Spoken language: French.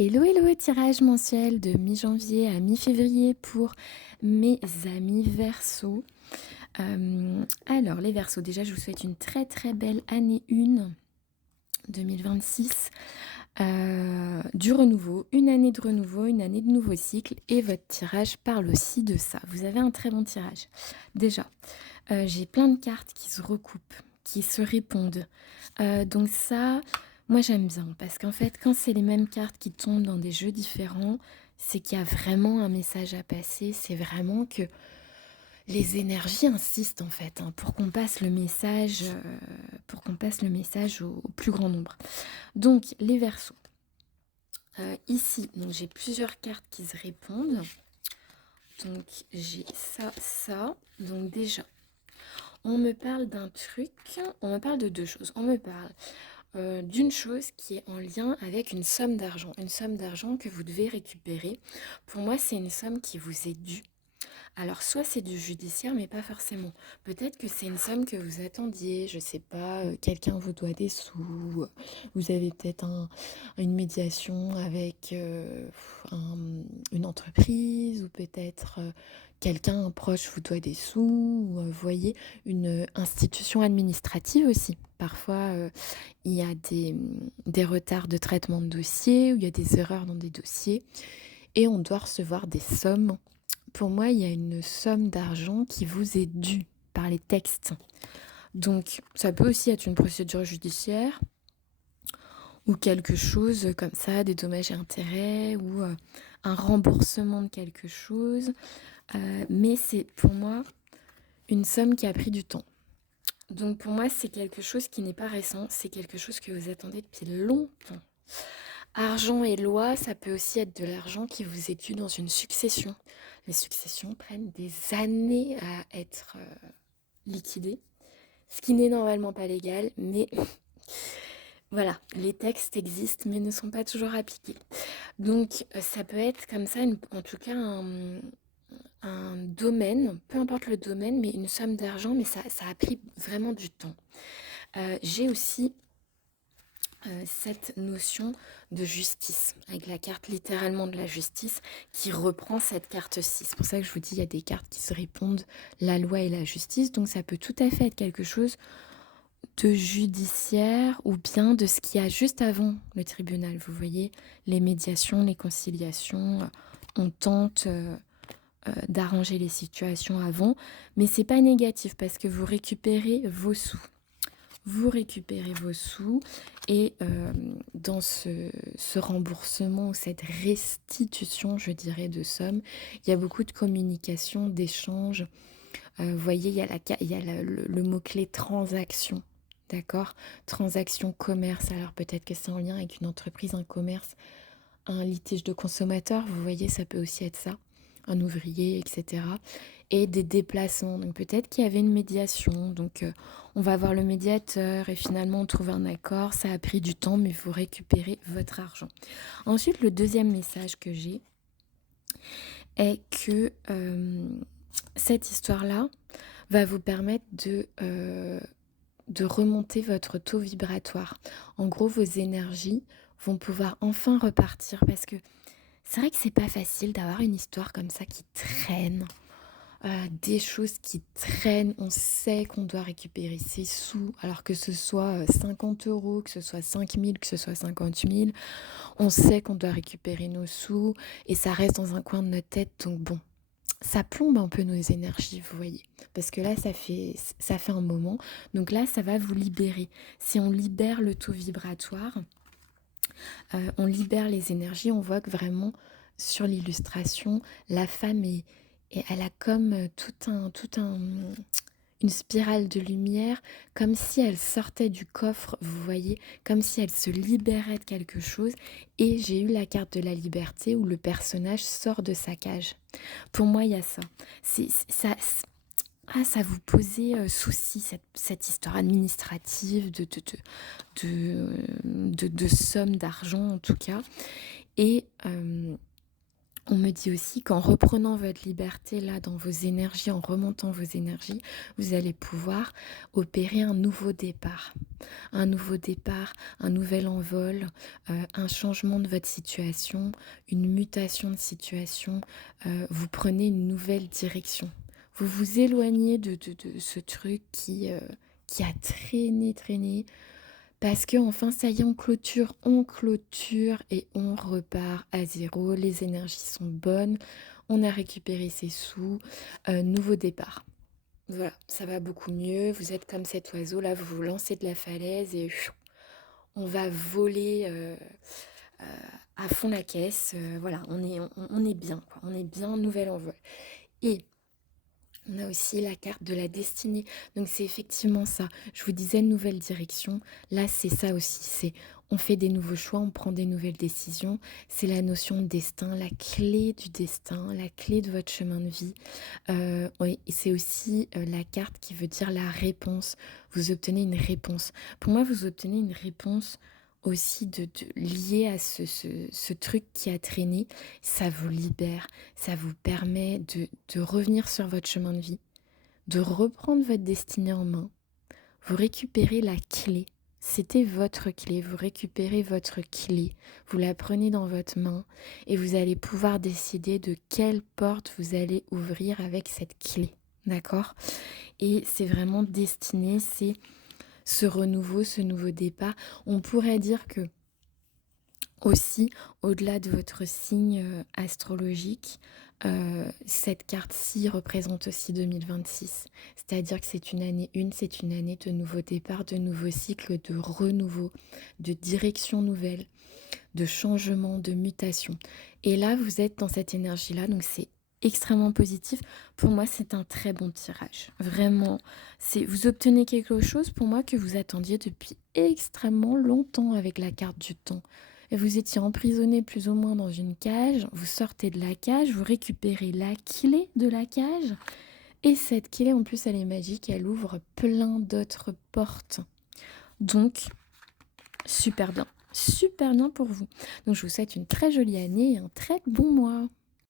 Hello, hello, tirage mensuel de mi-janvier à mi-février pour mes amis Verseau. Alors, les Verseaux, déjà, je vous souhaite une très très belle année 1 2026. Du renouveau, une année de renouveau, une année de nouveau cycle, et votre tirage parle aussi de ça. Vous avez un très bon tirage. Déjà, j'ai plein de cartes qui se recoupent, qui se répondent. Donc ça, moi j'aime bien, parce qu'en fait, quand c'est les mêmes cartes qui tombent dans des jeux différents, c'est qu'il y a vraiment un message à passer. C'est vraiment que les énergies insistent en fait, hein, pour qu'on passe le message au plus grand nombre. Donc les Verseaux. Ici, donc j'ai plusieurs cartes qui se répondent. Donc j'ai ça, ça. Donc déjà, on me parle d'un truc, on me parle de deux choses. On me parle d'une chose qui est en lien avec une somme d'argent que vous devez récupérer. Pour moi, c'est une somme qui vous est due. Alors, soit c'est du judiciaire, mais pas forcément. Peut-être que c'est une somme que vous attendiez, je sais pas, quelqu'un vous doit des sous, vous avez peut-être une médiation avec une entreprise, ou peut-être quelqu'un, un proche vous doit des sous, ou vous voyez, une institution administrative aussi. Parfois, il y a des retards de traitement de dossier, ou il y a des erreurs dans des dossiers, et on doit recevoir des sommes. Pour moi, il y a une somme d'argent qui vous est due par les textes. Donc, ça peut aussi être une procédure judiciaire ou quelque chose comme ça, des dommages et intérêts ou un remboursement de quelque chose. Mais c'est pour moi une somme qui a pris du temps. Donc pour moi, c'est quelque chose qui n'est pas récent, c'est quelque chose que vous attendez depuis longtemps. Argent et loi, ça peut aussi être de l'argent qui vous est dû dans une succession. Les successions prennent des années à être liquidées, ce qui n'est normalement pas légal, mais voilà, les textes existent mais ne sont pas toujours appliqués. Donc ça peut être comme ça, en tout cas un domaine, peu importe le domaine, mais une somme d'argent, mais ça a pris vraiment du temps. J'ai aussi cette notion de justice, avec la carte littéralement de la justice qui reprend cette carte-ci. C'est pour ça que je vous dis, il y a des cartes qui se répondent, la loi et la justice, donc ça peut tout à fait être quelque chose de judiciaire ou bien de ce qu'il y a juste avant le tribunal. Vous voyez, les médiations, les conciliations, on tente d'arranger les situations avant, mais c'est pas négatif parce que vous récupérez vos sous. Vous récupérez vos sous et dans ce remboursement, cette restitution, je dirais, de somme, il y a beaucoup de communication, d'échanges. Vous voyez, il y a le mot-clé transaction, d'accord? Transaction, commerce, alors peut-être que c'est en lien avec une entreprise, un commerce, un litige de consommateur, vous voyez, ça peut aussi être ça, un ouvrier, etc. Et des déplacements, donc peut-être qu'il y avait une médiation, donc on va voir le médiateur et finalement on trouve un accord, ça a pris du temps, mais vous récupérez votre argent. Ensuite, le deuxième message que j'ai est que cette histoire-là va vous permettre de remonter votre taux vibratoire. En gros, vos énergies vont pouvoir enfin repartir parce que c'est vrai que c'est pas facile d'avoir une histoire comme ça qui traîne, des choses qui traînent. On sait qu'on doit récupérer ses sous, alors que ce soit 50 euros, que ce soit 5 000, que ce soit 50 000. On sait qu'on doit récupérer nos sous et ça reste dans un coin de notre tête. Donc bon, ça plombe un peu nos énergies, vous voyez. Parce que là, ça fait un moment. Donc là, ça va vous libérer. Si on libère le taux vibratoire, on libère les énergies. On voit que vraiment, sur l'illustration, la femme elle a comme une spirale de lumière, comme si elle sortait du coffre, vous voyez, comme si elle se libérait de quelque chose. Et j'ai eu la carte de la liberté où le personnage sort de sa cage. Pour moi, il y a ça. Ça vous posait souci, cette histoire administrative de somme d'argent, en tout cas. Et On me dit aussi qu'en reprenant votre liberté là dans vos énergies, en remontant vos énergies, vous allez pouvoir opérer un nouveau départ. Un nouveau départ, un nouvel envol, un changement de votre situation, une mutation de situation. Vous prenez une nouvelle direction. Vous vous éloignez de ce truc qui a traîné. Parce que enfin, ça y est, on clôture et on repart à zéro. Les énergies sont bonnes, on a récupéré ses sous, nouveau départ. Voilà, ça va beaucoup mieux. Vous êtes comme cet oiseau là, vous vous lancez de la falaise et on va voler euh, à fond la caisse. Voilà, on est bien, quoi. On est bien, nouvel envol. Et on a aussi la carte de la destinée. Donc c'est effectivement ça. Je vous disais nouvelle direction. Là, c'est ça aussi. C'est on fait des nouveaux choix, on prend des nouvelles décisions. C'est la notion de destin, la clé du destin, la clé de votre chemin de vie. Oui, et c'est aussi la carte qui veut dire la réponse. Vous obtenez une réponse. Pour moi, vous obtenez une réponse aussi liée à ce truc qui a traîné. Ça vous libère, ça vous permet de revenir sur votre chemin de vie, de reprendre votre destinée en main. Vous récupérez la clé. C'était votre clé. Vous récupérez votre clé. Vous la prenez dans votre main et vous allez pouvoir décider de quelle porte vous allez ouvrir avec cette clé. D'accord? Et c'est vraiment destiné, c'est ce renouveau, ce nouveau départ. On pourrait dire que aussi, au-delà de votre signe astrologique, cette carte-ci représente aussi 2026. C'est-à-dire que c'est une année c'est une année de nouveaux départs, de nouveaux cycles, de renouveau, de direction nouvelle, de changement, de mutation. Et là, vous êtes dans cette énergie-là, donc c'est extrêmement positif. Pour moi, c'est un très bon tirage. Vraiment, vous obtenez quelque chose pour moi que vous attendiez depuis extrêmement longtemps avec la carte du temps. Et vous étiez emprisonné plus ou moins dans une cage, vous sortez de la cage, vous récupérez la clé de la cage, et cette clé, en plus, elle est magique, elle ouvre plein d'autres portes. Donc, super bien pour vous. Donc, je vous souhaite une très jolie année et un très bon mois.